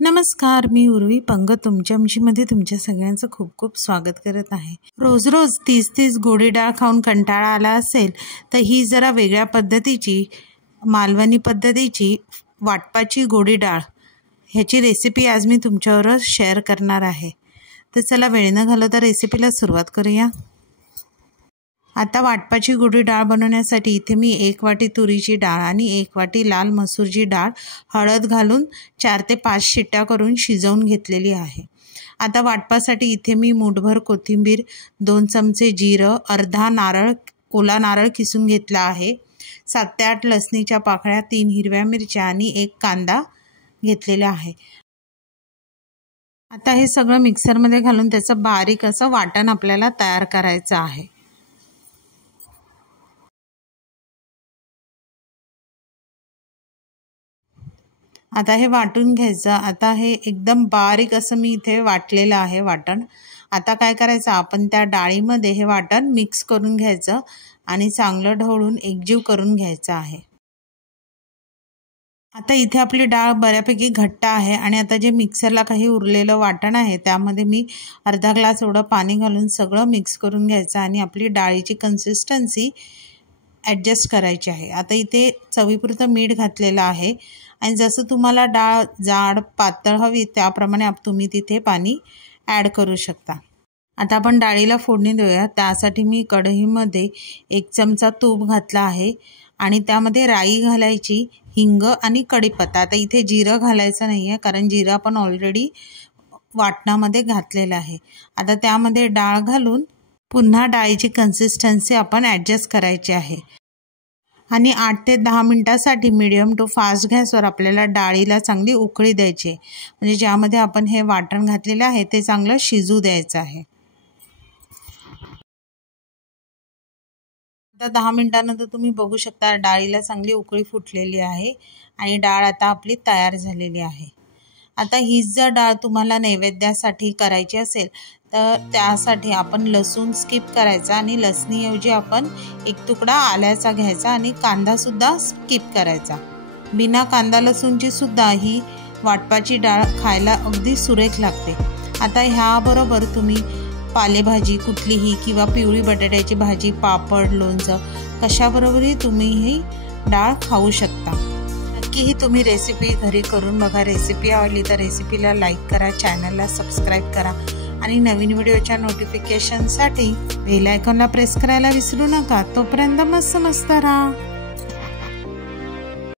नमस्कार, मी उर्वी पंग तुमच्यामध्ये तुमच्या सगळ्यांचं खूप खूप स्वागत करत आहे। रोज रोज 30 गोडी डाळ खाऊन कंटाळा आला असेल तर ही जरा वेगळ्या पद्धतीची मालवणी पद्धतीची वाटपाची गोडी डाळ ह्याची रेसिपी आज मी तुमच्याबरोबर शेअर करणार आहे। तर चला वेळ न घालवता रेसिपीला सुरुवात करूया। आता वाटपाची गोडी डाळ बनवण्यासाठी इथे मी 1 वाटी तुरीची डाळ आणि 1 वाटी लाल मसूरची डाळ हळद घालून 4 ते 5 शिट्ट्या करून शिजवून घेतलेली आहे। आता वाटपासाठी इथे मी मूठभर कोथिंबीर, 2 चमचे जिरं, अर्धा नारळ ओला नारळ किसून घेतला आहे, 7 ते 8 लसणीच्या पाकळ्या, 3 हिरव्या मिरच्या आणि 1 कांदा घेतलेला आहे। आता हे सगळं मिक्सरमध्ये घालून त्याचं बारीक असं वाटण आपल्याला तयार करायचं आहे। आता हे वाटून घ्यायचं। आता हे एकदम बारीक असं मी इथे वाटलेलं आहे वाटण। आता काय करायचं, आपण त्या डाळीमध्ये हे वाटण मिक्स करून घ्यायचं आणि चांगलं ढवळून एकजीव करून घ्यायचं आहे। आता इथे आपली डाळ बऱ्यापैकी घट्ट आहे आणि आता जे मिक्सरला काही उरलेलं वाटण आहे त्यामध्ये मी अर्धा ग्लास एवढं पाणी घालून सगळं मिक्स करून घ्यायचं आणि आपली डाळीची कन्सिस्टन्सी ॲडजस्ट करायची आहे। आता इथे चवीपुरतं मीठ घातलेलं आहे आणि जसं तुम्हाला डाळ जाड पातळ हवी त्याप्रमाणे तुम्ही तिथे पाणी ॲड करू शकता। आता आपण डाळीला फोडणी देऊया। त्यासाठी मी कढईमध्ये 1 चमचा तूप घातला आहे आणि त्यामध्ये राई घालायची, हिंग आणि कढीपत्ता। आता इथे जिरं घालायचं नाही आहे कारण जिरं आपण ऑलरेडी वाटणामध्ये घातलेलं आहे। आता त्यामध्ये डाळ घालून पुन्हा डाळीची कन्सिस्टन्सी आपण ॲडजस्ट करायची आहे आणि 8 ते 10 मिनिटांसाठी मीडियम टू फास्ट गॅसवर आपल्याला डाळीला चांगली उकळी द्यायची, म्हणजे ज्यामध्ये आपण हे वाटण घातलेलं आहे ते चांगलं शिजू द्यायचं आहे। आता 10 मिनिटांनंतर तुम्ही बघू शकता डाळीला चांगली उकळी फुटलेली आहे आणि डाळ आता आपली तयार झालेली आहे। आता हीच जर डाळ तुम्हाला नैवेद्यासाठी करायची असेल तर त्यासाठी आपण लसूण स्किप करायचा आणि लसणीऐवजी आपण 1 तुकडा आल्याचा घ्यायचा आणि कांदासुद्धा स्किप करायचा। बिना कांदा लसूणची सुद्धा ही वाटपाची डाळ खायला अगदी सुरेख लागते। आता ह्याबरोबर तुम्ही पालेभाजी कुठलीही किंवा पिवळी बटाट्याची भाजी, पापड, लोणचं कशाबरोबरही तुम्ही ही डाळ खाऊ शकता। नक्की ही तुम्ही रेसिपी घरी करून बघा। रेसिपी आवडली तर रेसिपीला लाईक करा, चॅनलला सबस्क्राईब करा आणि नवीन व्हिडिओच्या नोटिफिकेशनसाठी बेल आयकॉनला प्रेस करायला विसरू नका। तोपर्यंत मस्त राहा।